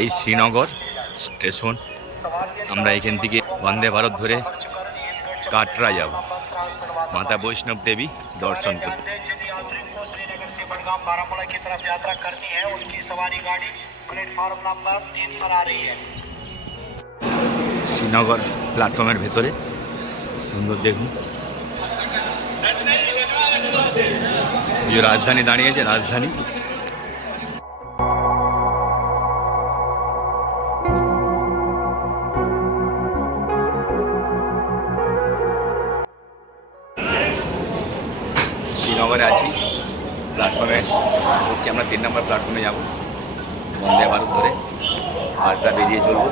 এই শ্রীনগর স্টেশন। আমরা এখান থেকে বন্দে ভারত ধরে কাটরা যাব माता वैष्णव देवी दर्शन करते। बारामूला की तरफ यात्रा करनी है, उनकी सवारी गाड़ी प्लेटफॉर्म नंबर 3 पर आ रही है। শ্রীনগর প্ল্যাটফর্মের ভেতরে সুন্দর দেখুন, যে রাজধানী দাঁড়িয়েছে, রাজধানী। শ্রীনগরে আছি, প্ল্যাটফর্মে বলছি আমরা 3 নম্বর প্ল্যাটফর্মে যাব বন্দে ভারত ধরে, আরটা বেরিয়ে চলবো।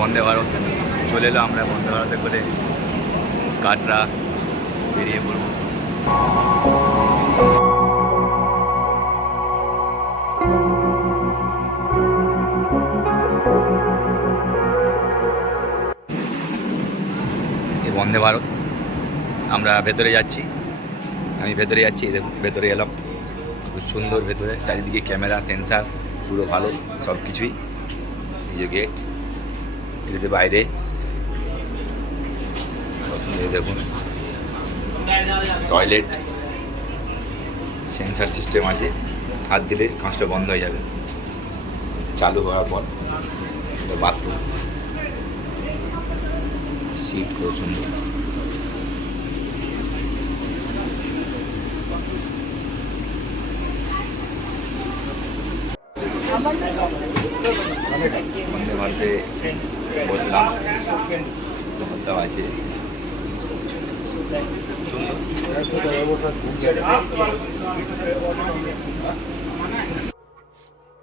বন্দে ভারত চলে এলো, আমরা বন্দে ভারতে করে কাটরা বেরিয়ে পড়ব। এই বন্দে ভারত, আমরা ভেতরে যাচ্ছি, আমি ভেতরে যাচ্ছি, দেখুন ভেতরে এলাম, খুব সুন্দর ভেতরে, চারিদিকে ক্যামেরা সেন্সার পুরো ভালো সব কিছুই। এই যে গেট, এটাতে বাইরে দেখুন টয়লেট, সেন্সার সিস্টেম আছে, হাত দিলে কাঁচটা বন্ধ হয়ে যাবে চালু হওয়ার পর। বাথরুম, সিট খুব সুন্দর। বন্দে ভারতে বসলাম, আছে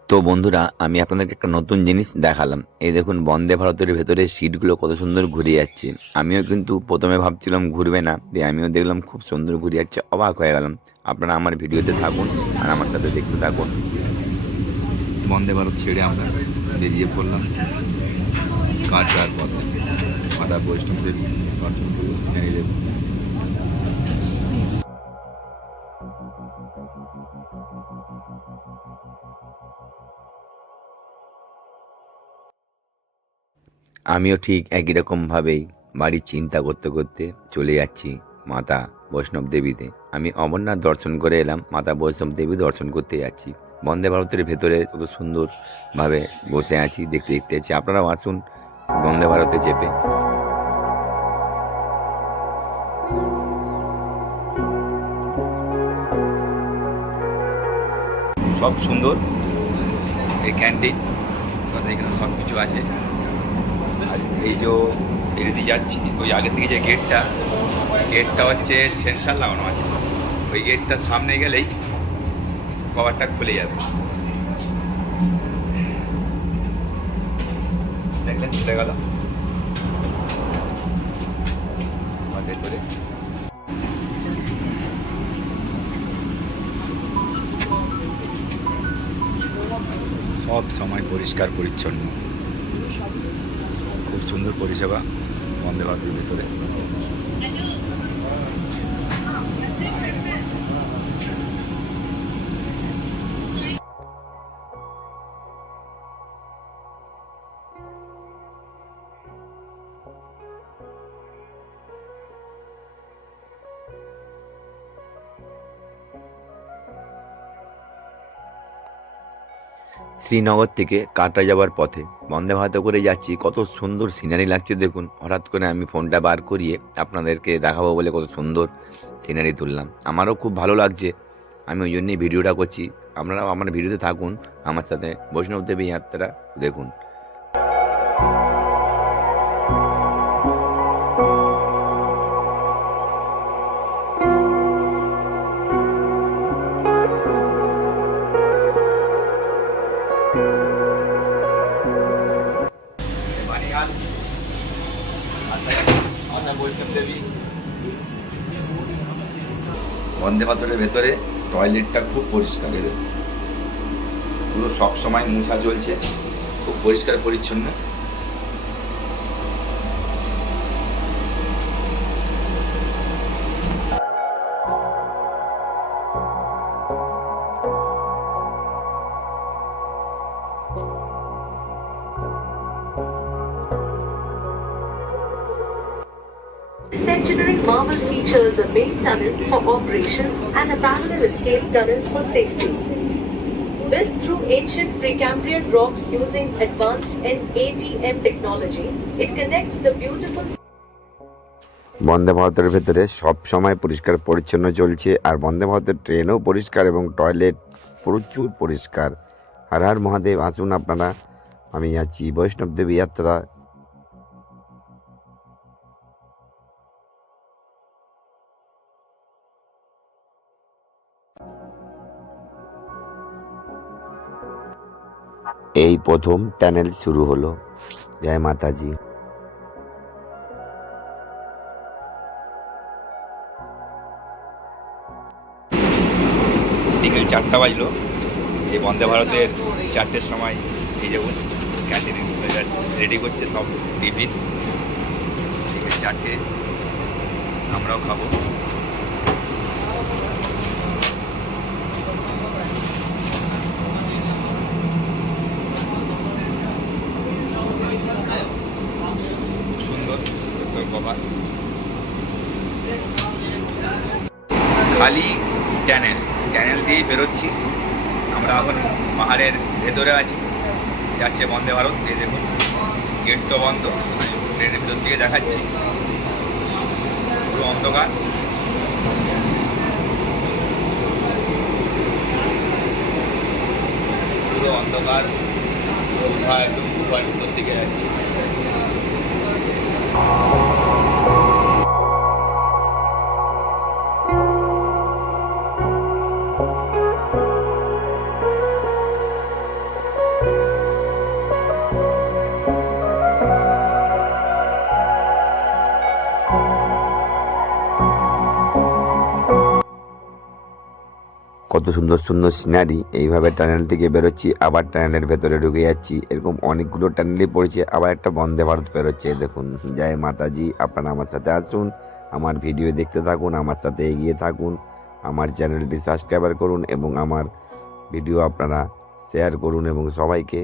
তো বন্ধুরা, আমি আপনাদেরকে একটা নতুন জিনিস দেখালাম। এই দেখুন বন্দে ভারতের ভেতরে সিটগুলো কত সুন্দর ঘুরে যাচ্ছে। আমিও কিন্তু প্রথমে ভাবছিলাম ঘুরবে না, দিয়ে আমিও দেখলাম খুব সুন্দর ঘুরে যাচ্ছে, অবাক হয়ে গেলাম। আপনারা আমার ভিডিওতে থাকুন আর আমার সাথে দেখতে থাকুন। বন্দে ভারত ছেড়ে আমরা বেরিয়ে পড়লাম কাটরার পথে, মাতা বৈষ্ণব দেবী দর্শন করব, সিনারি দেব। আমিও ঠিক একই রকমভাবেই বাড়ির চিন্তা করতে করতে চলে যাচ্ছি মাতা বৈষ্ণব দেবীতে। আমি অমরনাথ দর্শন করে এলাম, মাতা বৈষ্ণব দেবী দর্শন করতে যাচ্ছি। বন্দে ভারতের ভেতরে কত সুন্দরভাবে বসে আছি, দেখতে দেখতে আছি। আপনারাও আসুন বন্দে ভারতে চেপে। সব সুন্দর, এই ক্যান্টিন, এখানে সব কিছু আছে। আর এই যে এদিকে যাচ্ছি, ওই আগের দিকে যে গেটটা হচ্ছে সেন্সার লাগানো আছে, ওই গেটটার সামনে গেলেই কভারটা খুলে যাবে। দেখলেন খুলে গেল ভেতরে। সব সময় পরিষ্কার পরিচ্ছন্ন, খুব সুন্দর পরিষেবা বন্দে ভারতের ভিতরে। শ্রীনগর থেকে কাটরা যাওয়ার পথে বন্দে ভারতে করে যাচ্ছি, কত সুন্দর সিনারি লাগছে দেখুন। হঠাৎ করে আমি ফোনটা বার করিয়ে আপনাদেরকে দেখাবো বলে কত সুন্দর সিনারি তুললাম, আমারও খুব ভালো লাগছে। আমি ওই জন্যই ভিডিওটা করছি। আপনারাও আমার ভিডিওতে থাকুন, আমার সাথে বৈষ্ণব দেবী যাত্রা দেখুন। বৈষ্ণব দেবী। বন্দে ভারতের ভেতরে টয়লেটটা খুব পরিষ্কার, এদের পুরো সবসময় মুছা চলছে, খুব পরিষ্কার পরিচ্ছন্ন। Centenary Marvel features a main tunnel for operations and a parallel escape tunnel for safety. Built through ancient Precambrian rocks using advanced NATM technology, it connects the beautiful বন্দে ভারতের ভেতরে সব সময় পরিষ্কার পরিচ্ছন্ন চলছে, আর বন্দে ভারতের ট্রেনও পরিষ্কার এবং টয়লেট প্রচুর পরিষ্কার। হর হর মহাদেব। আসুন আপনারা, আমি যাচ্ছি বৈষ্ণব দেবী যাত্রা। এই প্রথম টানেল শুরু হলো। জয় মাতাজি। বিকেল 4টা বাজলো। এই বন্দে ভারতের 4টের সময় এই যেমন ক্যান্টিন রেডি করছে সব টিফিন। বিকেল 4টে আমরাও খাবো। সুন্দর কভার, খালি ট্যানেল দিয়েই বেরোচ্ছি আমরা। এখন পাহাড়ের ভেতরে আছি, যাচ্ছে বন্দে ভারত। এই দেখুন গেট তো বন্ধ, ট্রেনের ভেতর থেকে দেখাচ্ছি, পুরো অন্ধকার। পুরো অন্ধকার, একদম গুহার ভিতর থেকে যাচ্ছি। কত সুন্দর সুন্দর সিনারি। এইভাবে টানেল থেকে বেরোচ্ছি, আবার টানেলের ভেতরে ঢুকে যাচ্ছি। এরকম অনেকগুলো টানেলই পড়েছে, আবার একটা বন্দে ভারত বেরোচ্ছে। দেখুন, জয় মাতাজি। আপনারা আমার সাথে আসুন, আমার ভিডিও দেখতে থাকুন, আমার সাথে এগিয়ে থাকুন। আমার চ্যানেলটি সাবস্ক্রাইবার করুন এবং আমার ভিডিও আপনারা শেয়ার করুন এবং সবাইকে।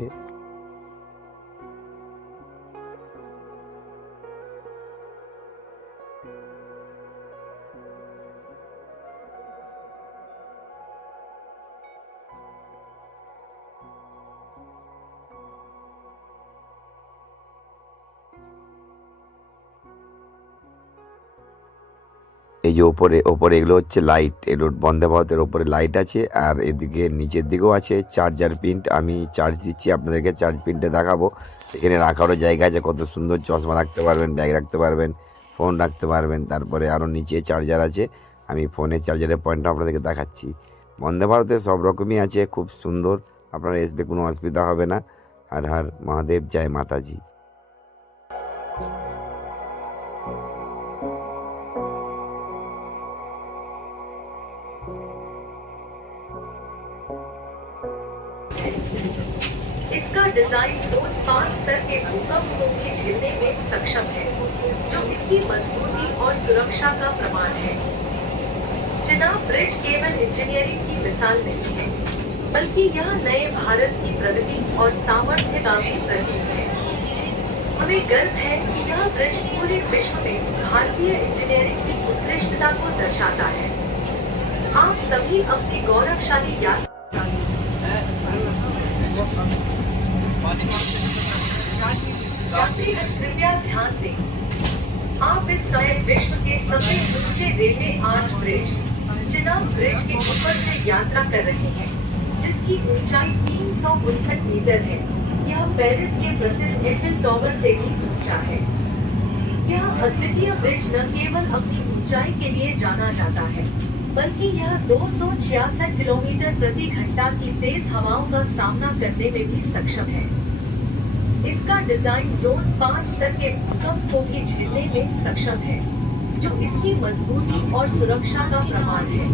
এই যে ওপরে এগুলো হচ্ছে লাইট, এগুলো বন্দে ভারতের ওপরে লাইট আছে, আর এদিকে নিচের দিকেও আছে চার্জার পিন। আমি চার্জ দিচ্ছি, আপনাদেরকে চার্জ পিনটা দেখাবো। এখানে রাখারও জায়গা আছে, কত সুন্দর। চশমা রাখতে পারবেন, ব্যাগ রাখতে পারবেন, ফোন রাখতে পারবেন। তারপরে আরও নিচে চার্জার আছে, আমি ফোনের চার্জারের পয়েন্টটা আপনাদেরকে দেখাচ্ছি। বন্দে ভারতে সব রকমই আছে, খুব সুন্দর। আপনারা আসতে কোনো অসুবিধা হবে না। হর হর মহাদেব, জয় মাতাজি। इसका डिजाइन जोन 5 स्तर के भूकंप को भी झेलने में सक्षम है, जो इसकी मजबूती और सुरक्षा का प्रमाण है। चिनाब ब्रिज केवल इंजीनियरिंग की मिसाल नहीं है, बल्कि यह नए भारत की प्रगति और सामर्थ्य का भी प्रतीक है। हमें गर्व है कि यह ब्रिज पूरे विश्व में भारतीय इंजीनियरिंग की उत्कृष्टता को दर्शाता है। आप सभी अपनी गौरवशाली यात्रा कृपया ध्यान दें, आप इस समय विश्व के सबसे ऊंचे railway arch bridge Chenab bridge के ऊपर से यात्रा कर रहे हैं, जिसकी ऊंचाई 359 मीटर है। यह पेरिस के प्रसिद्ध एफिल टावर से भी ऊंचा है। यह अद्वितीय ब्रिज न केवल अपनी ऊंचाई के लिए जाना जाता है, बल्कि यह 266 किलोमीटर प्रति घंटा की तेज हवाओं का सामना करने में भी सक्षम है। इसका डिजाइन जोन 5 स्तर के भूकंप को भी झेलने में सक्षम है, जो इसकी मजबूती और सुरक्षा का प्रमाण है।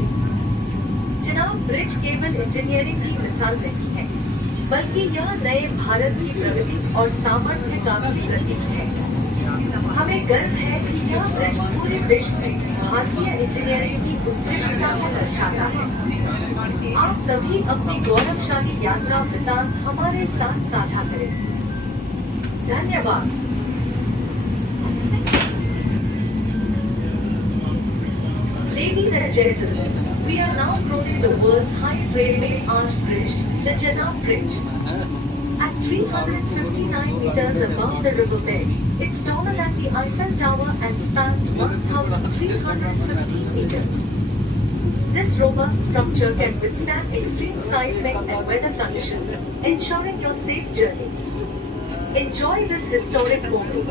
चिनाब ब्रिज केवल इंजीनियरिंग की मिसाल नहीं है, बल्कि यह नए भारत की प्रगति और सामर्थ्य का भी प्रतीक है। हमें गर्व है कि यह ब्रिज पूरे विश्व में भारतीय इंजीनियरिंग की उत्कृष्टता को दर्शाता है। आप सभी अपनी गौरवशाली यात्रा वृतांत हमारे साथ साझा करें। धन्यवाद। Ladies and gentlemen, we are now crossing the world's highest railway arch bridge, the Chenab Bridge. At 359 meters above the riverbed, it's taller than the Eiffel Tower and spans 1,315 meters. This robust structure can withstand extreme seismic and weather conditions, ensuring your safe journey. Enjoy this historic moment.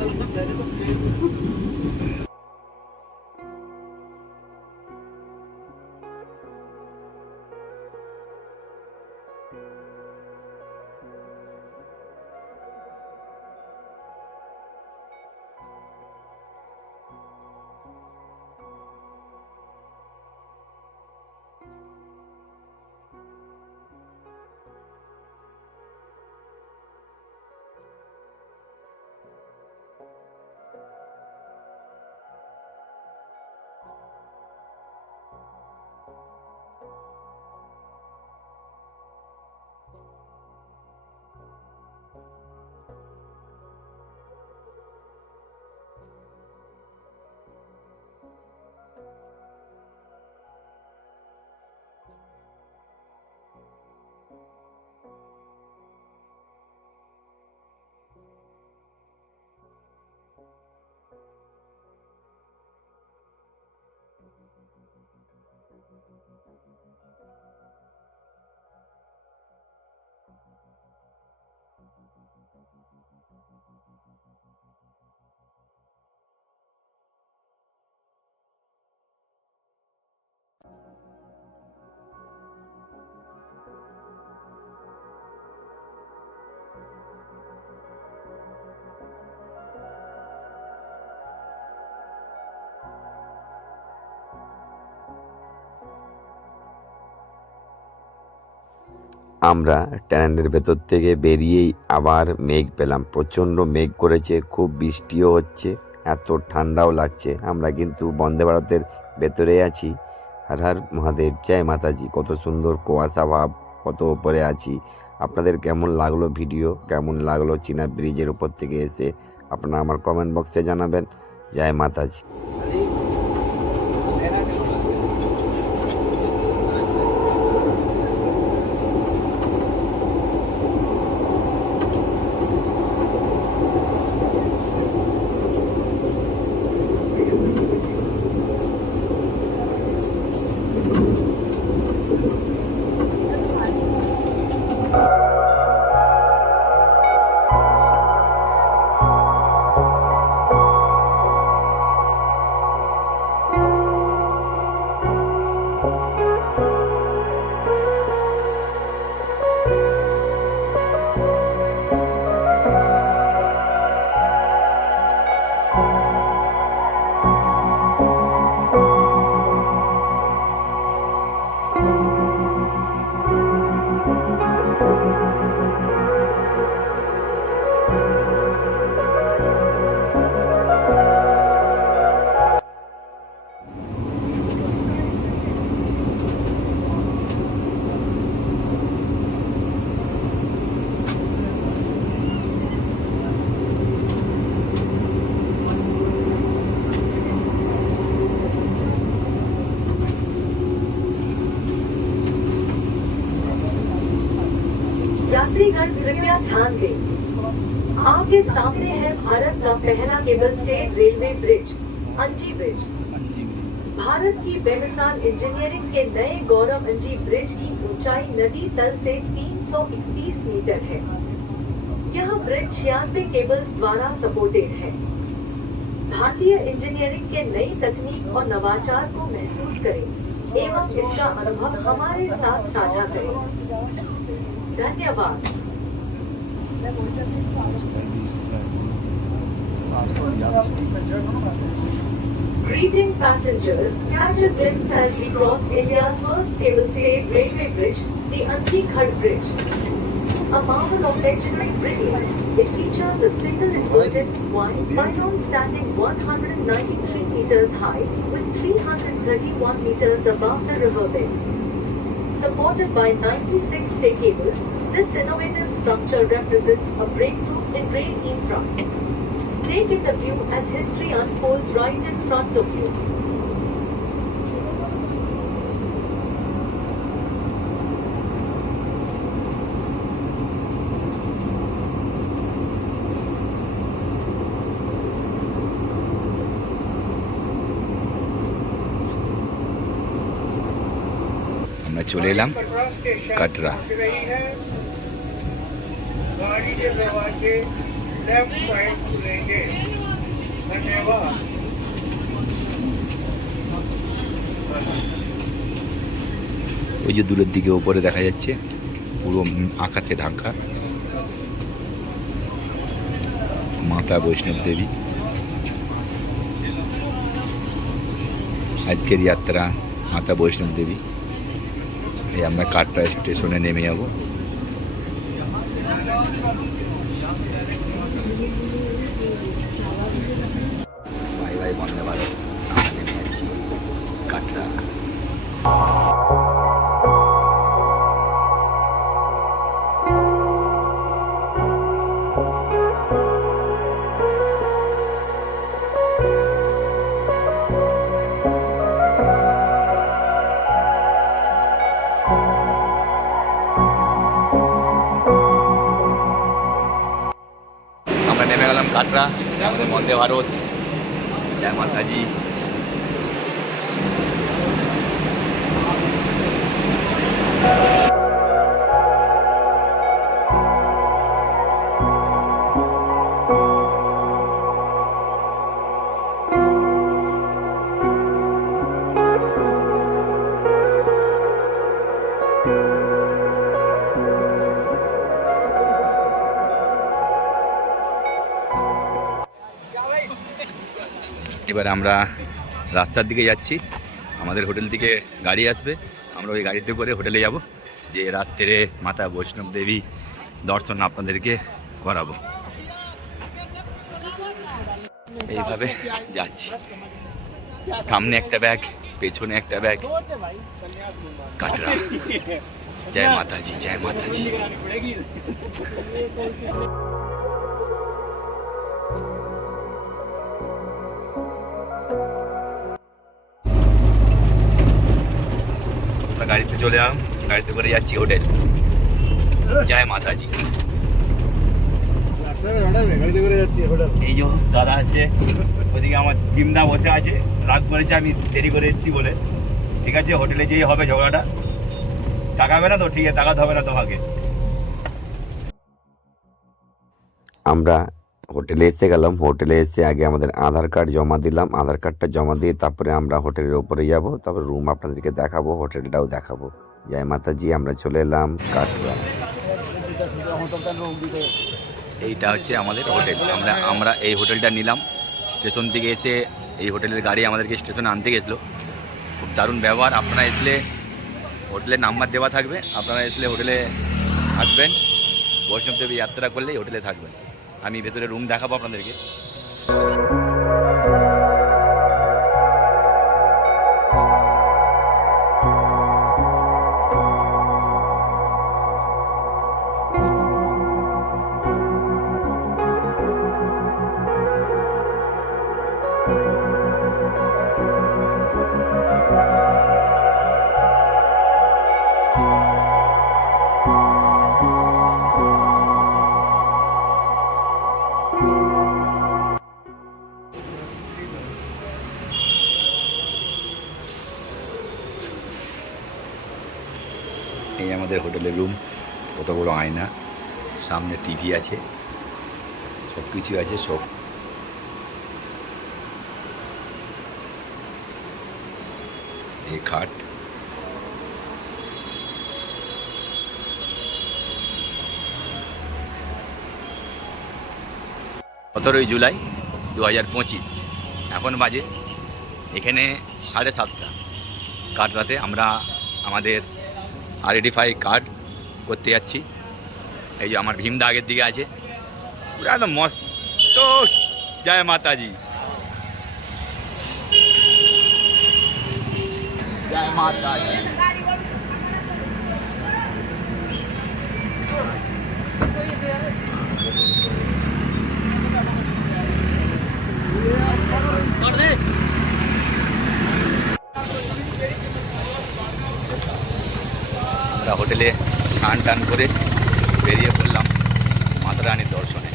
আমরা ট্যানানের ভেতর থেকে বেরিয়েই আবার মেঘ পেলাম। প্রচণ্ড মেঘ করেছে, খুব বৃষ্টিও হচ্ছে, এত ঠান্ডাও লাগছে। আমরা কিন্তু বন্দে ভারতের ভেতরে আছি। হর হর মহাদেব, জয় মাতাজি। কত সুন্দর কুয়াশা ভাব, কত ওপরে আছি। আপনাদের কেমন লাগলো ভিডিও, কেমন লাগলো চিনাব ব্রিজের উপর থেকে এসে আপনারা আমার কমেন্ট বক্সে জানাবেন। জয় মাতাজি। यात्रीगण कृपया ध्यान दें। आपके सामने है भारत का पहला केबल स्टेड रेलवे ब्रिज, अंजी ब्रिज। भारत की बेमिसाल इंजीनियरिंग के नए गौरव अंजी ब्रिज की ऊंचाई नदी तल से 331 मीटर है। यह ब्रिज 96 केबल्स द्वारा सपोर्टेड है। भारतीय इंजीनियरिंग के नई तकनीक और नवाचार को महसूस करें एवं इसका अनुभव हमारे साथ साझा करें। धन्यवाद। Greeting passengers, catch a glimpse as we cross India's first cable stayed railway bridge, the Antikhad Bridge. A marvel of engineering brilliance, it features a single inverted wide pylon standing 193 meters high with 331 meters above the riverbed. Supported by 96 stay cables, this innovative structure represents a breakthrough in rail infra. Take in the view as history unfolds right in front of you. আমরা চলে এলাম কাটরা। गाड़ी के दरवाजे left side खुलेंगे। धन्यवाद। ওই যে দূরের দিকে ওপরে দেখা যাচ্ছে পুরো আকাশে ঢাকা মাতা বৈষ্ণব দেবী। আজকের যাত্রা মাতা বৈষ্ণব দেবী। এই আমরা কাটরা স্টেশনে নেমে যাব। Bye bye Vande Bharat. আমরা নেমে যাচ্ছি কাটরা। আমরা নেমে গেলাম কাটরা, আমাদের বন্দে ভারত। জয় মাতাজি। এবার আমরা রাস্তার দিকে যাচ্ছি। আমাদের হোটেল থেকে গাড়ি আসবে, আমরা ওই গাড়িতে করে হোটেলে যাব, যে রাত্রে মাতা বৈষ্ণব দেবী দর্শন আপনাদেরকে করাবো। এইভাবে যাচ্ছি, সামনে একটা ব্যাগ, পেছনে একটা ব্যাগ। কাটরা। জয় মাতাজি, জয় মাতাজি। গাড়িতে চলে এলাম, গাড়িতে করে যাচ্ছি হোটেল। জয় মাতাজি। এই যে দাদা আছে, ওদিকে আমার জিমদা বসে আছে, রাগ করেছে আমি দেরি করে এসেছি বলে। ঠিক আছে, হোটেলে যেই হবে ঝগড়াটা, তাকাবে না তো? ঠিক আছে, তাকাতে হবে না তোমাকে। আমরা হোটেলে এসে গেলাম। হোটেলে এসে আগে আমাদের আধার কার্ড জমা দিলাম। আধার কার্ডটা জমা দিয়ে তারপরে আমরা হোটেলের ওপরে যাব, তারপর রুম আপনাদেরকে দেখাবো, হোটেলটাও দেখাবো। জয় মাতাজি। আমরা চলে এলাম কাটরা। এইটা হচ্ছে আমাদের হোটেল। আমরা এই হোটেলটা নিলাম। স্টেশন থেকে এসে এই হোটেলের গাড়ি আমাদেরকে স্টেশনে আনতে গেছিলো। খুব দারুণ ব্যবহার। আপনারা এসলে হোটেলের নাম্বার দেওয়া থাকবে, আপনারা এসলে হোটেলে আসবেন, বৈষ্ণব দেবী যাত্রা করলেই হোটেলে থাকবেন। আমি ভেতরে রুম দেখাবো আপনাদেরকে। এই আমাদের হোটেলের রুম। কত বড় আয়না, সামনে টিভি আছে, সব কিছু আছে। সব এই খাট, 17ই জুলাই 2025। এখন বাজে এখানে 7:30 কাটরাতে আমরা আমাদের আইডেন্টিফাই কার্ড করতে যাচ্ছি। এই যে আমার ভীমদা আগের দিকে আছে, পুরো একদম মস্ত। জয় মাতাজি, জয় মাতাজি। আমরা হোটেলে স্নান টান করে বেরিয়ে পড়লাম মাতা রানীর দর্শনে।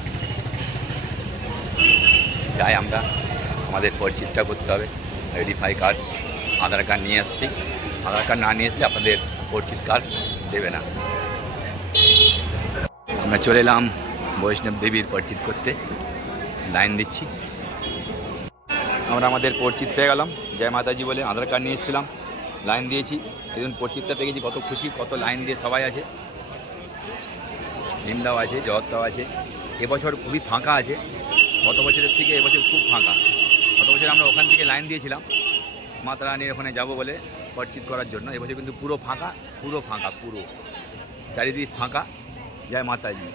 যাই আমরা আমাদের পরিচিতটা করতে হবে, আইডেন্টিফাই কার্ড, আধার কার্ড নিয়ে আসছি। আধার কার্ড না নিয়ে আসলে আপনাদের পরিচিত কার্ড দেবে না। আমরা চলে এলাম বৈষ্ণব দেবীর পরিচিত করতে, লাইন দিচ্ছি। আমরা আমাদের পরিচিত পেয়ে গেলাম, জয় মাতাজি বলে আধার কার্ড নিয়ে এসেছিলাম, লাইন দিয়েছি। দেখুন পরিচিতটা পেয়ে গেছি, কত খুশি, কত লাইন দিয়ে সবাই আছে। ভীমদাও আছে, জগৎটাও আছে। এবছর খুবই ফাঁকা আছে, গত বছরের থেকে এবছর খুব ফাঁকা। গত বছর আমরা ওখান থেকে লাইন দিয়েছিলাম মাতা রানীর ওখানে যাবো বলে পরিচিত করার জন্য। এবছর কিন্তু পুরো ফাঁকা, পুরো ফাঁকা, পুরো চারিদিক ফাঁকা। জয় মাতাজি।